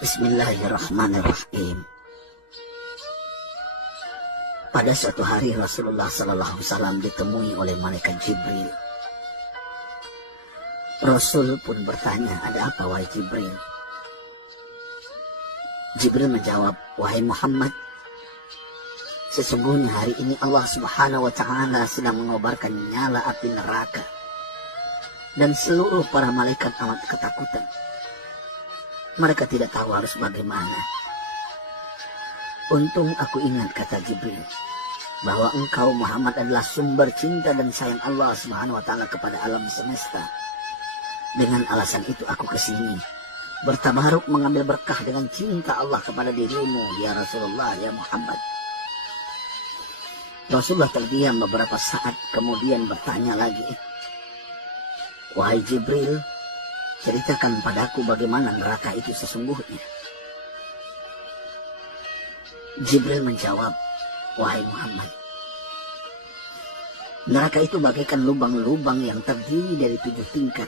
Bismillahirrahmanirrahim. Pada suatu hari Rasulullah SAW ditemui oleh malaikat Jibril. Rasul pun bertanya, ada apa wahai Jibril? Jibril menjawab, wahai Muhammad, sesungguhnya hari ini Allah Subhanahu wa Ta'ala sedang mengobarkan nyala api neraka, dan seluruh para malaikat amat ketakutan. Mereka tidak tahu harus bagaimana. Untung aku ingat, kata Jibril, bahwa engkau Muhammad adalah sumber cinta dan sayang Allah Subhanahu wa Ta'ala kepada alam semesta. Dengan alasan itu aku kesini, bertabaruk mengambil berkah dengan cinta Allah kepada dirimu, ya Rasulullah, ya Muhammad. Rasulullah terdiam beberapa saat, kemudian bertanya lagi, wahai Jibril, ceritakan padaku bagaimana neraka itu sesungguhnya. Jibril menjawab, wahai Muhammad, neraka itu bagaikan lubang-lubang yang terdiri dari 7 tingkat.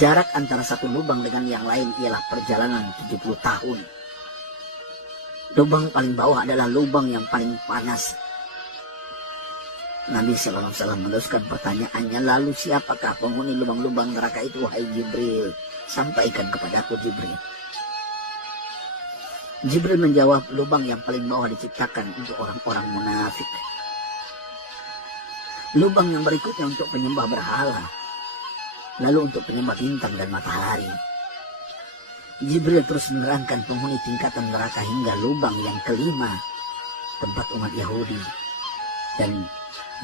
Jarak antara satu lubang dengan yang lain ialah perjalanan 70 tahun. Lubang paling bawah adalah lubang yang paling panas. Nabi SAW meneruskan pertanyaannya, lalu siapakah penghuni lubang-lubang neraka itu, wahai Jibril? Sampaikan kepadaku, Jibril. Jibril menjawab, lubang yang paling bawah diciptakan untuk orang-orang munafik. Lubang yang berikutnya untuk penyembah berhala. Lalu untuk penyembah bintang dan matahari. Jibril terus menerangkan penghuni tingkatan neraka hingga lubang yang kelima, tempat umat Yahudi. Dan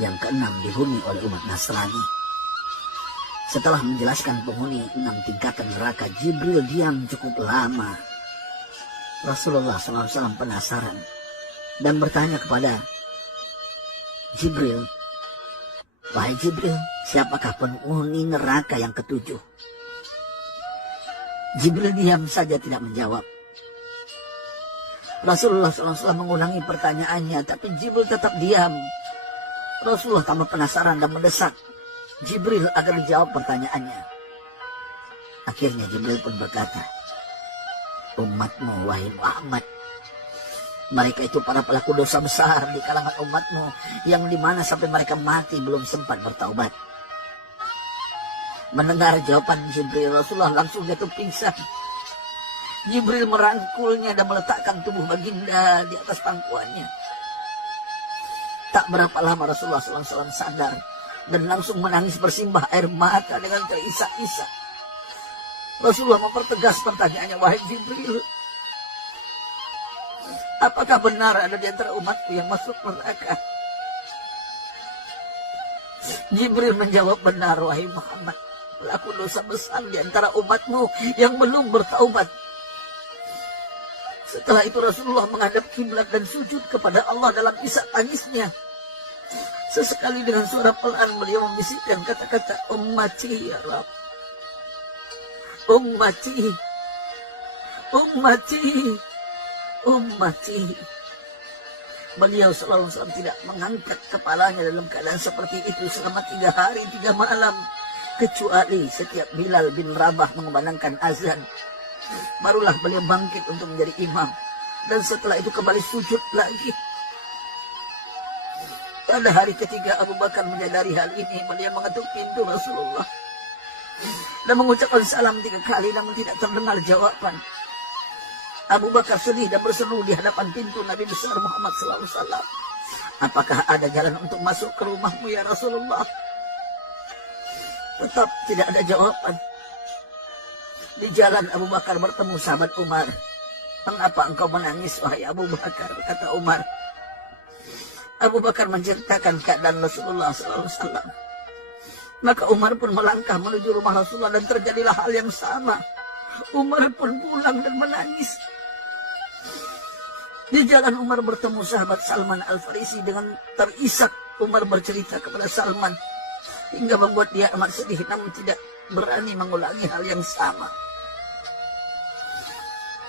yang keenam dihuni oleh umat Nasrani. Setelah menjelaskan penghuni 6 tingkatan neraka, Jibril diam cukup lama. Rasulullah SAW penasaran dan bertanya kepada Jibril, wahai Jibril, siapakah penghuni neraka yang ke-7? Jibril diam saja tidak menjawab. Rasulullah SAW mengulangi pertanyaannya, tapi Jibril tetap diam. Rasulullah tambah penasaran dan mendesak Jibril agar dijawab pertanyaannya. Akhirnya Jibril pun berkata, umatmu wahai Muhammad, mereka itu para pelaku dosa besar di kalangan umatmu, yang dimana sampai mereka mati belum sempat bertaubat. Mendengar jawaban Jibril, Rasulullah langsung jatuh pingsan. Jibril merangkulnya dan meletakkan tubuh baginda di atas pangkuannya. Tak berapa lama Rasulullah SAW sadar dan langsung menangis bersimbah air mata dengan terisak-isak. Rasulullah mempertegas pertanyaannya, wahai Jibril, apakah benar ada di antara umatku yang masuk neraka? Jibril menjawab, benar wahai Muhammad, pelaku dosa besar di antara umatmu yang belum bertaubat. Setelah itu Rasulullah menghadap kiblat dan sujud kepada Allah dalam isak tangisnya. Sesekali dengan suara pelan beliau membisikkan kata-kata ummati ya Rabb. Ummati, ummati, ummati. Beliau SAW tidak mengangkat kepalanya dalam keadaan seperti itu selama 3 hari 3 malam. Kecuali setiap Bilal bin Rabah mengumandangkan azan, barulah beliau bangkit untuk menjadi imam. Dan setelah itu kembali sujud lagi. Pada hari ketiga Abu Bakar menyadari hal ini. Beliau mengetuk pintu Rasulullah dan mengucapkan salam 3 kali, namun tidak terdengar jawaban. Abu Bakar sedih dan berseru di hadapan pintu Nabi besar Muhammad SAW. Apakah ada jalan untuk masuk ke rumahmu ya Rasulullah? Tetap tidak ada jawaban. Di jalan Abu Bakar bertemu sahabat Umar. Mengapa engkau menangis wahai Abu Bakar? Kata Umar. Abu Bakar menceritakan keadaan Rasulullah SAW. Maka Umar pun melangkah menuju rumah Rasulullah dan terjadilah hal yang sama. Umar pun pulang dan menangis. Di jalan Umar bertemu sahabat Salman Al-Farisi. Dengan terisak Umar bercerita kepada Salman hingga membuat dia amat sedih, namun tidak berani mengulangi hal yang sama.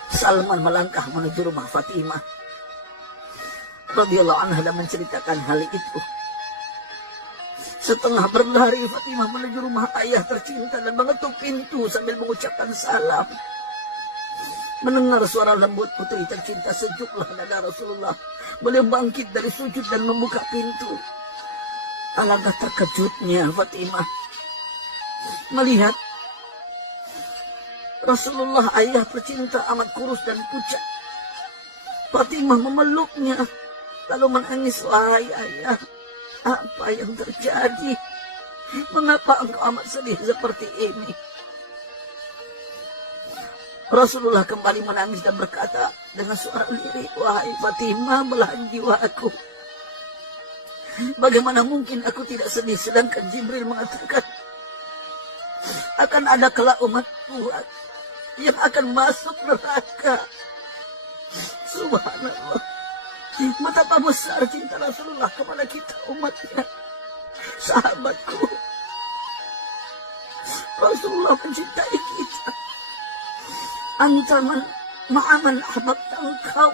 Salman melangkah menuju rumah Fatimah radhiyallahu anha dan menceritakan hal itu. Setengah berlari Fatimah menuju rumah ayah tercinta dan mengetuk pintu sambil mengucapkan salam. Mendengar suara lembut putri tercinta, sejuklah dada Rasulullah. Beliau bangkit dari sujud dan membuka pintu. Alangkah terkejutnya Fatimah melihat Rasulullah, ayah tercinta, amat kurus dan pucat. Fatimah memeluknya lalu menangis. Wahai ayah, apa yang terjadi? Mengapa engkau amat sedih seperti ini? Rasulullah kembali menangis dan berkata dengan suara lirih, wahai Fatimah, belahan jiwaku. Bagaimana mungkin aku tidak sedih sedangkan Jibril mengatakan akan ada kelak umat Tuhan yang akan masuk neraka. Subhanallah. Betapa besar cinta Rasulullah kepada kita umatnya. Sahabatku, Rasulullah mencintai kita. Antaman ma'aman ahbabta, engkau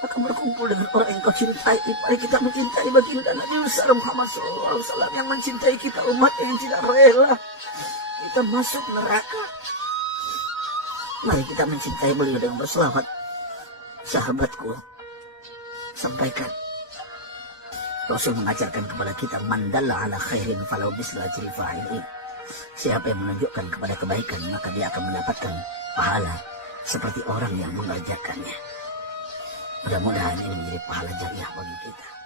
akan berkumpul dengan orang yang kau cintai. Mari kita mencintai baginda Nabi besar Muhammad SAW yang mencintai kita, umat yang tidak rela kita masuk neraka. Mari kita mencintai beliau dengan berselawat. Sahabatku, sampaikan, Rasul mengajarkan kepada kita, mandalla ala khairin falau bisla ajri fa'ilin. Siapa yang menunjukkan kepada kebaikan, maka dia akan mendapatkan pahala seperti orang yang mengerjakannya. Mudah-mudahan ini menjadi pahala jariah bagi kita.